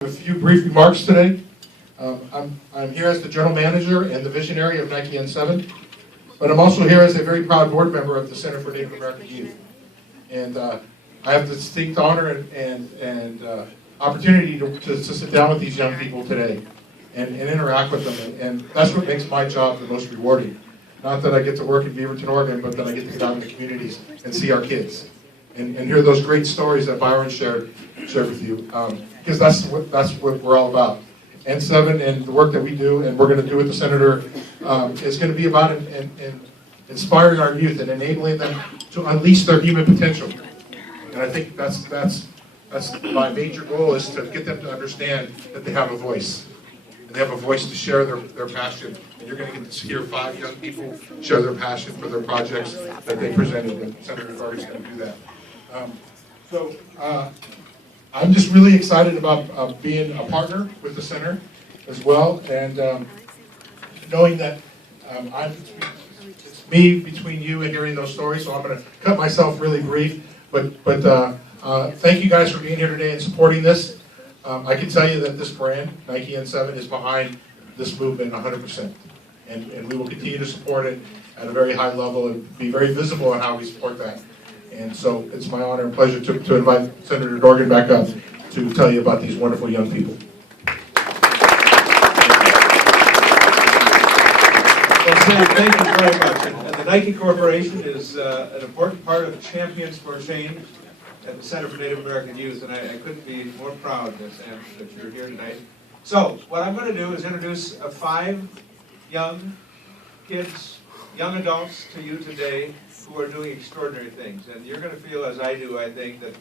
A few brief remarks today. I'm here as the general manager and the visionary of Nike N7, but I'm also here as a very proud board member of the Center for Native American Youth. And I have the distinct honor and opportunity to sit down with these young people today and interact with them. And that's what makes my job the most rewarding. Not that I get to work in Beaverton, Oregon, but that I get to get out in the communities and see our kids and hear those great stories that Byron shared with you. Because that's what we're all about. N7 and the work that we do and we're going to do with the Senator is going to be about inspiring our youth and enabling them to unleash their human potential. And I think that's my major goal, is to get them to understand that they have a voice. And they have a voice to share their passion. And you're going to get to hear 5 young people share their passion for their projects that they presented, and Senator Dorgan is going to do that. I'm just really excited about being a partner with the center as well, and knowing that it's me between you and hearing those stories. So I'm going to cut myself really brief, but thank you guys for being here today and supporting this. I can tell you that this brand, Nike N7, is behind this movement 100%, and we will continue to support it at a very high level and be very visible in how we support that. And so it's my honor and pleasure to invite Senator Dorgan back up to tell you about these wonderful young people. Well, Sam, thank you very much. And the Nike Corporation is an important part of Champions for Change at the Center for Native American Youth, and I couldn't be more proud, Sam, that you're here tonight. So what I'm going to do is introduce 5 young kids, young adults to you today who are doing extraordinary things. And you're going to feel, as I do, I think, that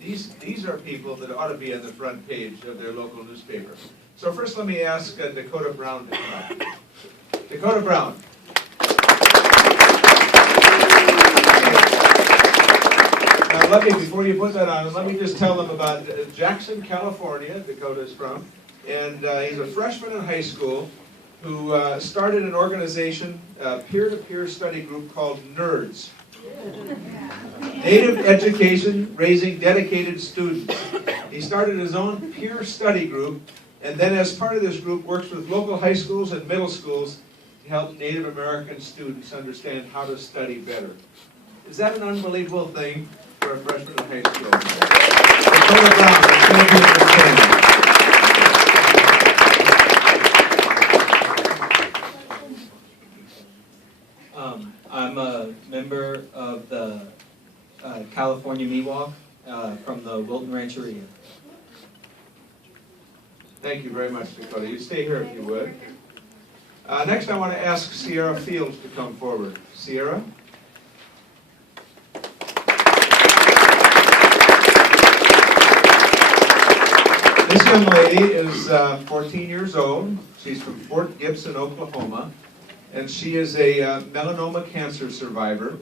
these are people that ought to be on the front page of their local newspaper. So first let me ask Dahkota Brown to come up. Dahkota Brown. Now before you put that on, let me just tell them about Jackson, California, Dahkota is from. And he's a freshman in high school who started an organization, a peer-to-peer study group called NERDS. Native Education Raising Dedicated Students. He started his own peer study group, and then as part of this group works with local high schools and middle schools to help Native American students understand how to study better. Is that an unbelievable thing for a freshman in high school? Dahkota Brown, the champion for change. I'm a member of the California Miwok from the Wilton Rancheria. Thank you very much, Dahkota. You stay here if you would. Next, I want to ask Sierra Fields to come forward. Sierra? This young lady is 14 years old. She's from Fort Gibson, Oklahoma. And she is a melanoma cancer survivor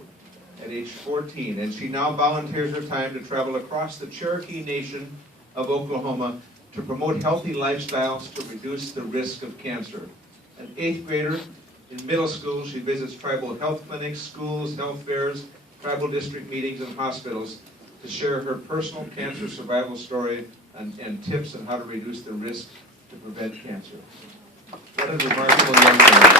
at age 14. And she now volunteers her time to travel across the Cherokee Nation of Oklahoma to promote healthy lifestyles to reduce the risk of cancer. An 8th grader in middle school, she visits tribal health clinics, schools, health fairs, tribal district meetings, and hospitals to share her personal cancer survival story and tips on how to reduce the risk to prevent cancer. What a remarkable young man.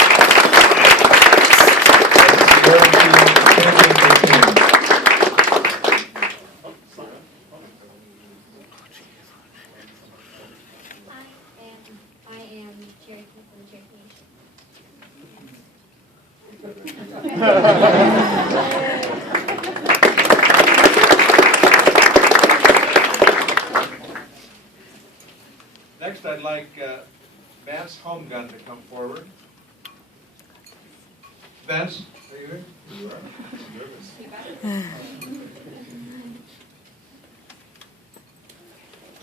I am Cherokee from the Cherokee Nation. Next, I'd like Vance Homegun to come forward. Vance, are you here? You are.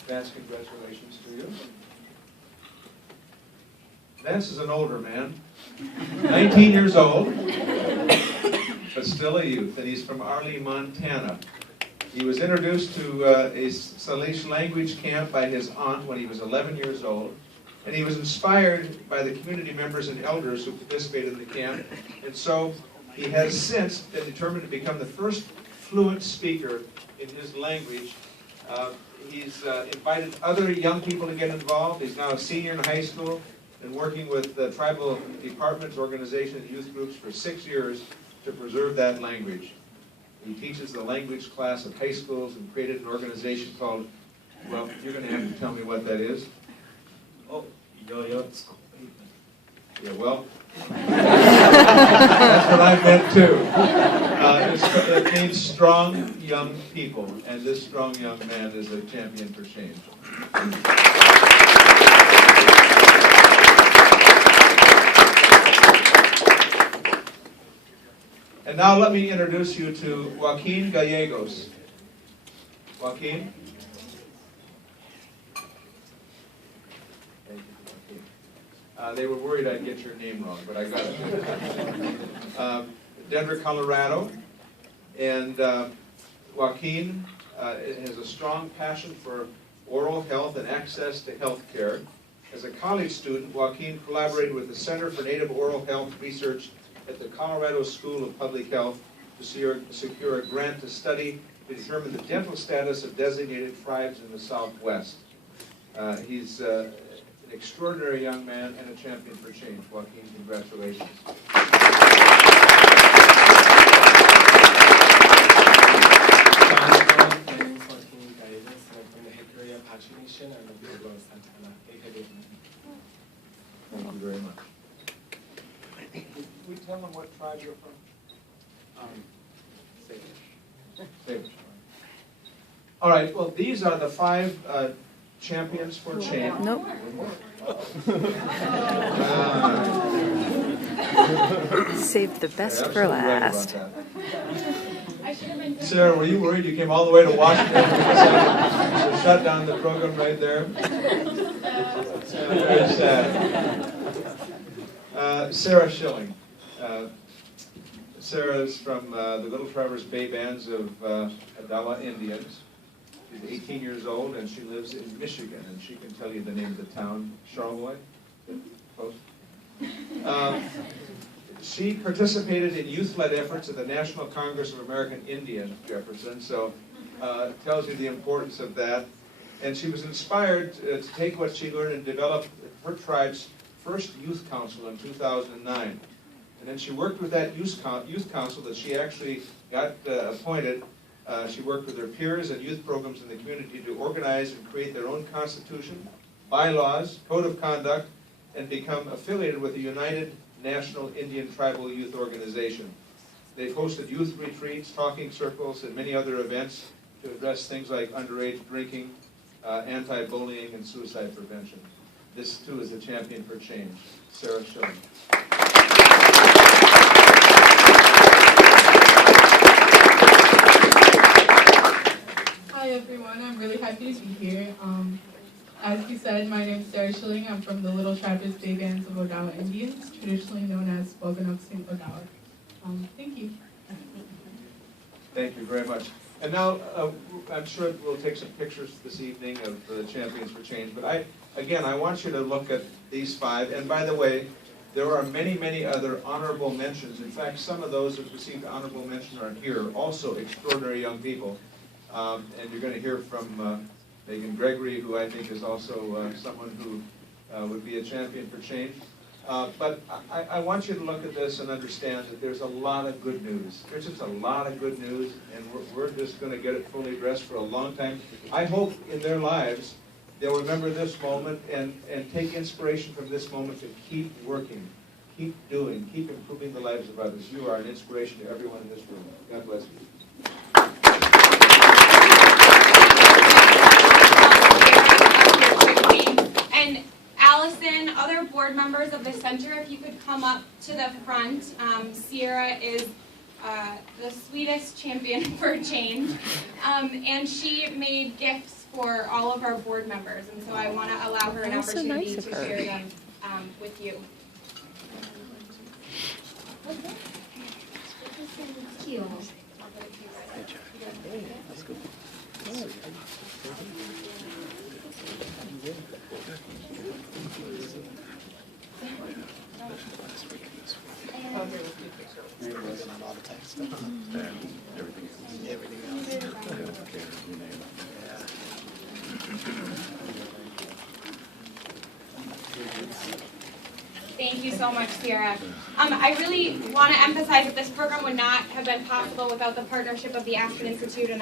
Vance, congratulations to you. Vance is an older man, 19 years old, but still a youth, and he's from Arlene, Montana. He was introduced to a Salish language camp by his aunt when he was 11 years old, and he was inspired by the community members and elders who participated in the camp, and so he has since been determined to become the first fluent speaker in his language He's invited other young people to get involved. He's now a senior in high school and working with the tribal departments, organizations, youth groups for 6 years to preserve that language. He teaches the language class at high schools and created an organization called, well, you're going to have to tell me what that is. Oh, yo. Yeah, well, that's what I meant too. It means strong young people, and this strong young man is a champion for change. And now let me introduce you to Joaquin Gallegos. Joaquin? They were worried I'd get your name wrong, but I got it. Denver, Colorado. And Joaquin has a strong passion for oral health and access to health care. As a college student, Joaquin collaborated with the Center for Native Oral Health Research at the Colorado School of Public Health to secure a grant to study to determine the dental status of designated tribes in the Southwest. He's an extraordinary young man and a champion for change. Joaquin, congratulations. Thank you very much. Can we tell them what tribe you're from? Salish. All right, well, these are the 5 champions for change. Nope. Save the best for last. Sarah, were you worried you came all the way to Washington to shut down the program right there? Very sad. Sarah Schilling. Sarah is from the Little Traverse Bay Bands of Adala Indians. She's 18 years old and she lives in Michigan, and she can tell you the name of the town, Charlevoix. Close. She participated in youth-led efforts at the National Congress of American Indians, Jefferson, so tells you the importance of that. And she was inspired to take what she learned and develop her tribe's first youth council in 2009. And then she worked with that youth council that she actually got appointed. She worked with her peers and youth programs in the community to organize and create their own constitution, bylaws, code of conduct, and become affiliated with the United National Indian Tribal Youth Organization. They've hosted youth retreats, talking circles, and many other events to address things like underage drinking, anti-bullying, and suicide prevention. This, too, is a champion for change. Sarah Schilling. Hi everyone, I'm really happy to be here. As you said, my name is Sarah Schilling. I'm from the Little Traverse Bay Bands of Odawa Indians, traditionally known as Waganoksin Odawa. Thank you. Thank you very much. And now, I'm sure we'll take some pictures this evening of the Champions for Change, but I want you to look at these 5. And by the way, there are many, many other honorable mentions. In fact, some of those that received honorable mention are here, also extraordinary young people. And you're going to hear from Megan Gregory, who I think is also someone who would be a champion for change. But I want you to look at this and understand that there's a lot of good news. There's just a lot of good news, and we're just going to get it fully addressed for a long time. I hope in their lives they'll remember this moment and take inspiration from this moment to keep working, keep doing, keep improving the lives of others. You are an inspiration to everyone in this room. God bless you. And Allison, other board members of the center, if you could come up to the front. Sierra is the sweetest champion for change, and she made gifts for all of our board members, and so I want to allow her an opportunity to share them with you. Cute. Thank you so much, Sierra. I really want to emphasize that this program would not have been possible without the partnership of the Aspen Institute and